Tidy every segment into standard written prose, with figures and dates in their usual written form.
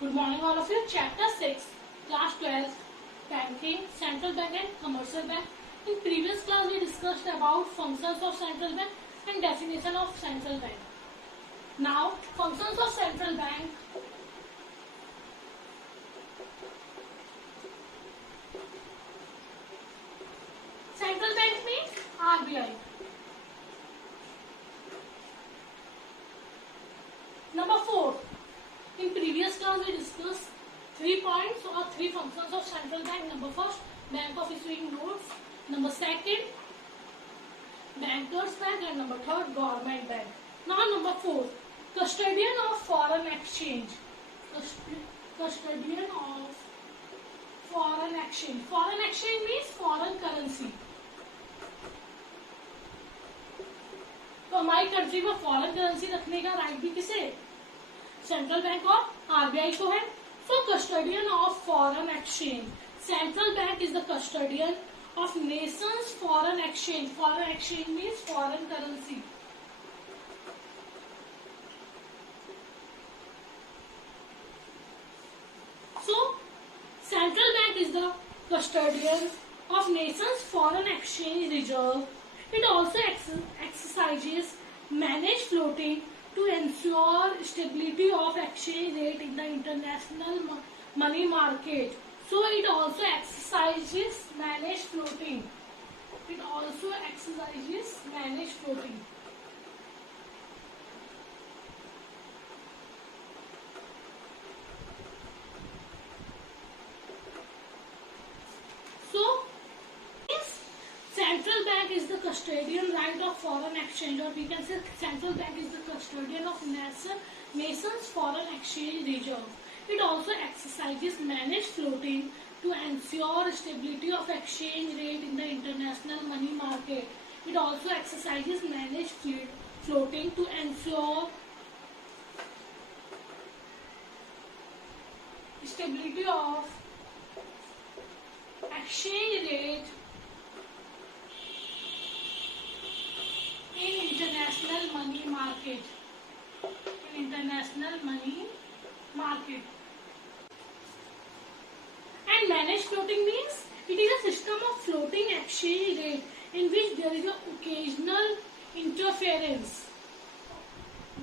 Good morning all of you. Chapter 6, Class 12, Banking, Central Bank and Commercial Bank. In previous class we discussed about functions of central bank and definition of central bank. Now, functions of central bank. Central bank means RBI. Number 4. In previous class we discussed 3 points or 3 functions of central bank. Number 1, bank of issuing notes. Number 2, bankers bank, and number 3, government bank. Now number 4, custodian of foreign exchange. Custodian of foreign exchange. Foreign exchange means foreign currency. तो हमारी country में foreign currency रखने का right भी किसे, central bank और RBI को है. So custodian of foreign exchange. Central bank is the custodian of nations foreign exchange. Foreign exchange means foreign currency. So central bank is the custodian of nations foreign exchange reserve. It also exercises managed floating to ensure stability of exchange rate in the international money market. So it also exercises managed floating. It also exercises managed floating. So central bank is the custodian right of foreign exchange, or we can say central bank is the custodian of nation's foreign exchange reserve. It also exercises managed floating to ensure stability of exchange rate in the international money market. It also exercises managed floating to ensure stability of exchange rate in international money market. In international money market. And managed floating means it is a system of floating exchange rate in which there is an occasional interference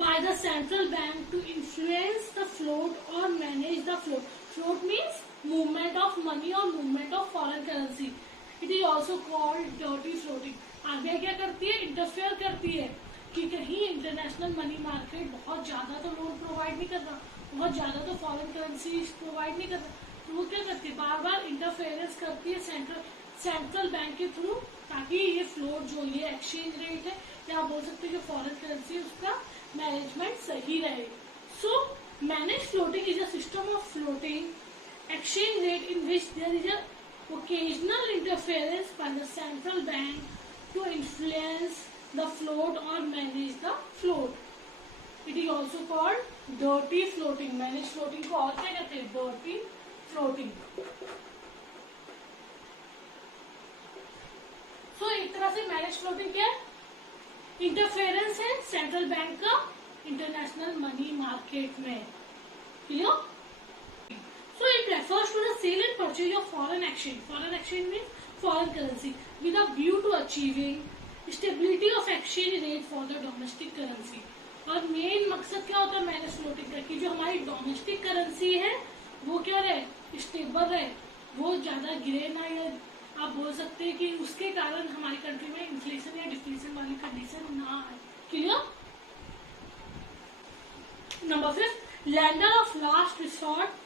by the central bank to influence the float or manage the float. Float means movement of money or movement of foreign currency. It is also called dirty floating. RBI क्या करती है, interfere करती है कि कहीं international money market बहुत ज्यादा तो लोन प्रोवाइड नहीं कर रहा, बहुत ज्यादा तो फॉरेन करेंसी प्रोवाइड नहीं कर रहा, तो वो क्या करती है, बार बार इंटरफेरेंस करती है सेंट्रल बैंक के थ्रू, ताकि ये फ्लोट जो ये एक्सचेंज रेट है या आप बोल सकते हैं जो फॉरेन करेंसी उसका मैनेजमेंट सही रहे. So manage floating is a system of floating exchange rate in which there is a occasional interference by the central bank to influence the float or manage the float. It is also called dirty floating. Managed floating को और क्या कहते हैं, dirty floating. So एक तरह से managed floating क्या है, इंटरफेरेंस है सेंट्रल बैंक का इंटरनेशनल मनी मार्केट में. Clear? So it refers to the sale and purchase of foreign exchange. Foreign exchange means foreign currency with a view to achieving stability of exchange rate for the domestic currency. और main मकसद क्या होता है manage floating का, कि जो हमारी domestic currency है वो क्या रहे, स्टेबल रहे, वो ज्यादा गिरे ना, या आप बोल सकते हैं कि उसके कारण हमारी कंट्री में इन्फ्लेशन या डिफ्लेशन वाली कंडीशन ना आए. Clear? Number 5, lender of last resort.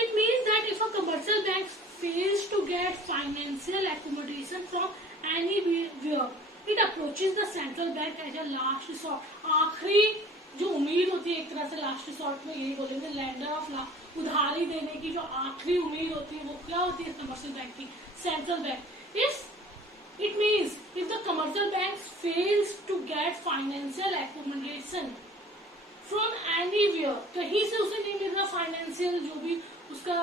It means that if a commercial bank fails to get financial accommodation from anywhere, it approaches the central bank as a last resort. आखिरी जो उम्मीद होती है एक तरह से लास्ट रिसोर्ट में यही बोलेंगे, लैंडर ऑफ लास्ट, उधारी देने की जो आखिरी उम्मीद होती है वो क्या होती है कमर्शियल बैंक की, central bank. If it means if the commercial bank fails to get financial accommodation from anywhere, कहीं से उसे नहीं मिल रहा फाइनेंशियल, जो भी उसका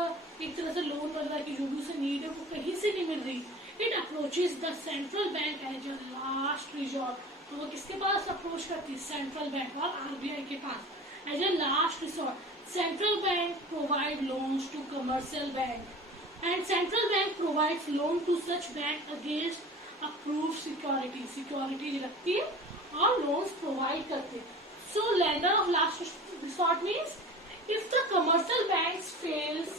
एक तरह से लोन मिल रहा है कि जो भी उसे नीड है वो कहीं से नहीं मिल रही. It approaches the central bank as a last resort. तो वो किसके पास अप्रोच करती है, सेंट्रल बैंक और आरबीआई के पास as a last resort. Central bank provide loans to commercial bank, and central bank provides loan to such bank against approved security. Security रखती है और loans provide करते हैं. So lender of last resort means if the commercial banks fails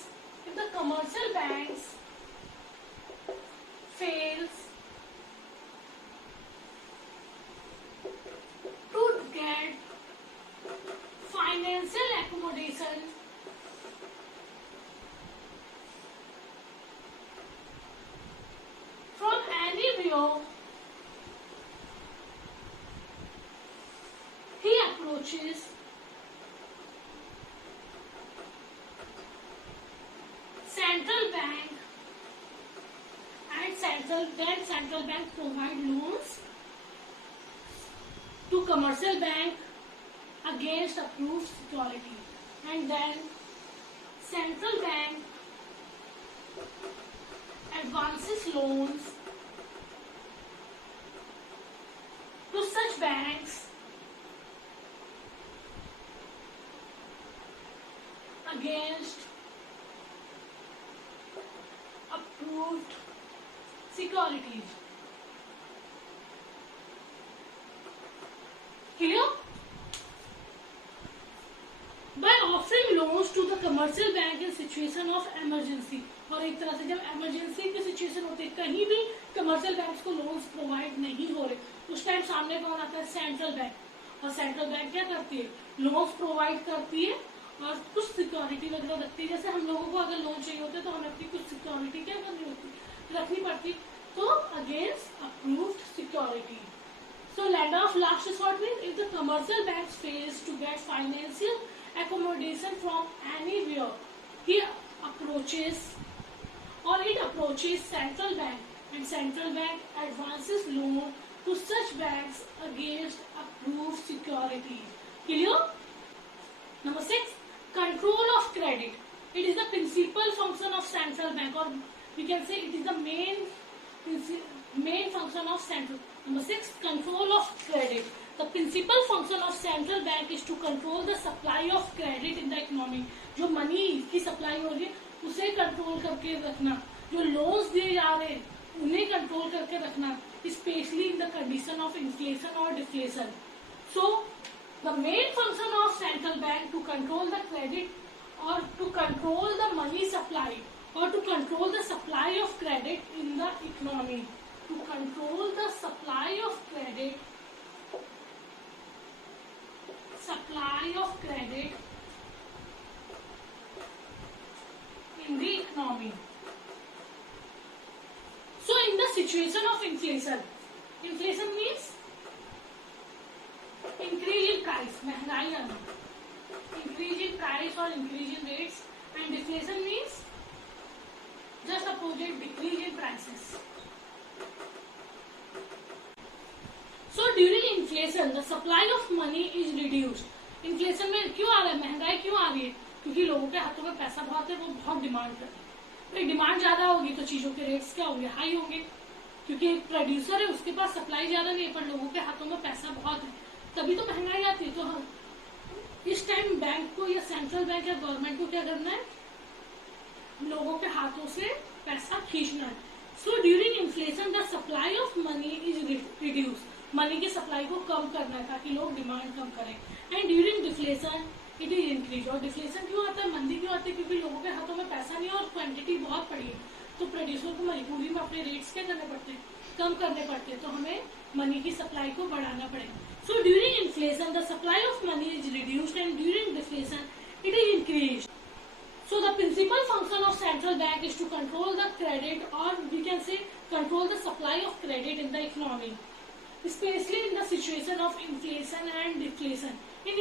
to get financial accommodation from anywhere, he approaches central bank, and central bank provide loans to commercial bank against approved security, and then central bank advances loans to such banks against approved securities. Clear? By offering loans to the commercial bank in situation of emergency, और एक तरह से जब emergency की situation होती है, कहीं भी commercial banks को loans provide नहीं हो रहे, उस टाइम सामने कौन आता है? Central bank. और सेंट्रल बैंक क्या करती है? लोन्स प्रोवाइड करती है और कुछ सिक्योरिटी वगैरह रखती है. जैसे हम लोगों को अगर लोन चाहिए होता है तो हमें अपनी कुछ सिक्योरिटी क्या करनी होती है? रखनी पड़ती. तो against approved security. So lender of last resort means if the commercial banks fails to get financial accommodation from anywhere, he approaches central bank, and central bank advances loan to such banks against approved securities. Clear? Number 6, control of credit. It is the principal function of central bank, or we can say it is the main function of central. Number 6, control of credit. The principal function of central bank is to control the supply of credit in the economy. जो money की supply हो रही है उसे control करके रखना, जो loans दिए जा रहे हैं उन्हें कंट्रोल करके रखना, specially in the condition of inflation और deflation. So the main function of central bank to control the credit or to control the money supply or to control the supply of credit in the economy. To control the supply of credit in the economy. So in the situation of inflation means increase in price, महंगाई आना, increase in price or increase in rates, and deflation means just opposite, decrease in prices. So during inflation the supply of money is reduced. Inflation में क्यों आ रहा है, महंगाई क्यों आ रही है? क्योंकि लोगों के हाथों में पैसा बहुत है, वो बहुत डिमांड कर रहे हैं. तो डिमांड ज्यादा होगी तो चीजों के रेट्स क्या होंगे? हाई होंगे. क्योंकि एक प्रोड्यूसर है उसके पास सप्लाई ज्यादा नहीं है पर लोगों के हाथों में पैसा बहुत है, तभी तो महंगाई आती है. तो हम इस टाइम बैंक को या सेंट्रल बैंक या गवर्नमेंट को क्या करना है? लोगों के हाथों से पैसा खींचना है. So during inflation the supply of money is reduce. Money की सप्लाई को कम करना है ताकि लोग डिमांड कम करें. And during deflation it is increase. और डिफ्लेशन क्यों आता है, मंदी क्यों आती है? क्योंकि लोगों के हाथों में पैसा नहीं है और क्वांटिटी बहुत पड़ी है, तो प्रोड्यूसर को मजबूरी में अपने रेट्स क्या करने पड़ते हैं? कम करने पड़ते हैं. तो हमें मनी की सप्लाई को बढ़ाना पड़ेगा. So during inflation the supply of money is reduced and during deflation it is increased. So the principal function of central bank is to control the credit, or we can say control the supply of credit in the economy, especially in the situation of inflation and deflation. In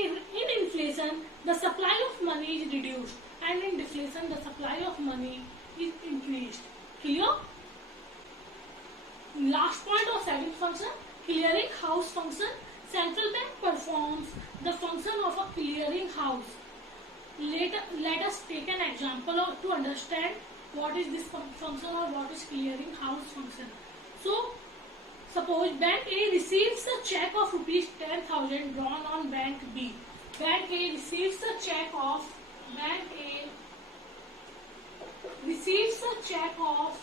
inflation the supply of money is reduced and in deflation the supply of money is increased. Clear? Last point of second function, clearing house function. Central bank performs the function of a clearing house. Let us take an example to understand what is this function or what is clearing house function. So suppose bank A receives a check of rupees 10,000 drawn on bank B. Bank A receives a check of Bank A receives a check of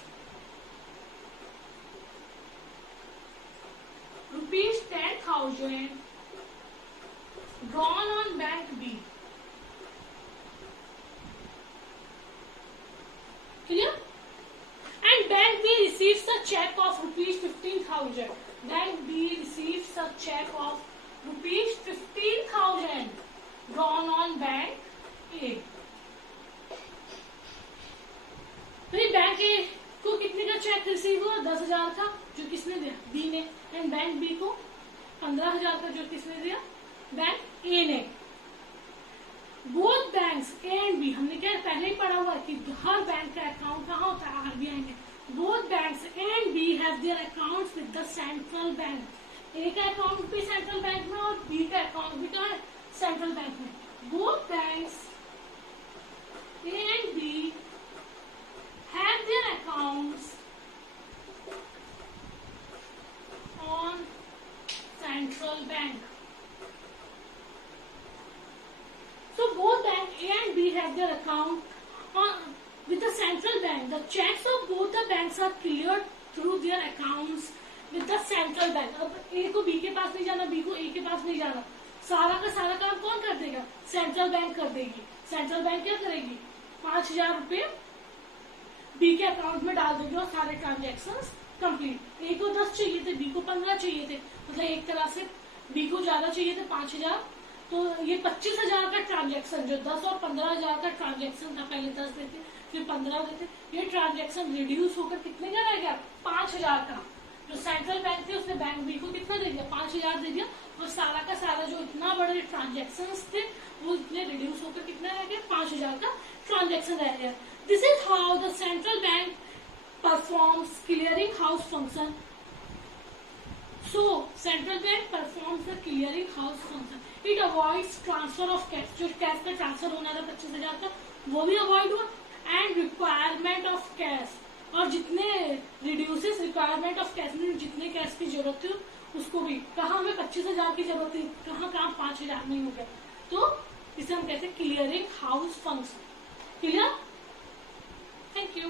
rupees 10,000 drawn on Bank B. Clear? And Bank B receives a check of rupees 15,000. Bank B receives a check of rupees 15,000 drawn on Bank A. भाई bank ए को कितने का check receive हुआ? 10,000 का, जो किसने दिया? B ने. एंड बैंक बी को 15,000 का, जो किसने दिया? बैंक ए ने. Both banks A and B, हमने क्या पहले ही पढ़ा हुआ कि हर बैंक का अकाउंट कहाँ होता है? आरबीआई में. Both banks A and B have their accounts with the central bank. A का अकाउंट भी सेंट्रल बैंक में और बी का अकाउंट भी कहाँ है? सेंट्रल बैंक में. Both banks A and B have their accounts on central bank. So both bank A and B have their account on with the central bank. The checks of both the banks are cleared through their accounts with the central bank. अब A को B के पास नहीं जाना, B को A के पास नहीं जाना, सारा का सारा काम कौन कर देगा? सेंट्रल बैंक कर देगी. सेंट्रल बैंक क्या करेगी? 5,000 रुपए बी के अकाउंट में डाल देंगे और सारे ट्रांजेक्शंस कंप्लीट. ए को 10 चाहिए थे, बी को 15 चाहिए थे, मतलब एक तरह से बी को ज्यादा चाहिए थे 5,000. तो ये 25,000 का ट्रांजेक्शन, जो 10 और 15,000 का ट्रांजेक्शन था, पहले 10 देते फिर 15 देते, ये ट्रांजेक्शन रिड्यूस होकर कितने का रह गया? 5,000 का. जो सेंट्रल बैंक थे उसने बैंक बी को कितना दे दिया? 5,000 दे दिया. और सारा का सारा जो इतना बड़े ट्रांजेक्शन थे वो इतने रिड्यूस होकर कितना रह गया? 5,000 का ट्रांजेक्शन रह गया. This is how the central bank performs clearing house function. So, central bank performs the clearing house function. It avoids transfer of cash. जो कैश का ट्रांसफर होना था 25,000 का, वो भी अवॉइड हुआ. एंड रिक्वायरमेंट ऑफ कैश, और जितने रिड्यूसेस रिक्वायरमेंट ऑफ कैश, में जितने कैश की जरूरत थी उसको भी. कहाँ हमें 25,000 की जरूरत थी, कहाँ 5,000 नहीं हो गया. तो इसे हम कहते हैं clearing house function. Clear? Thank you.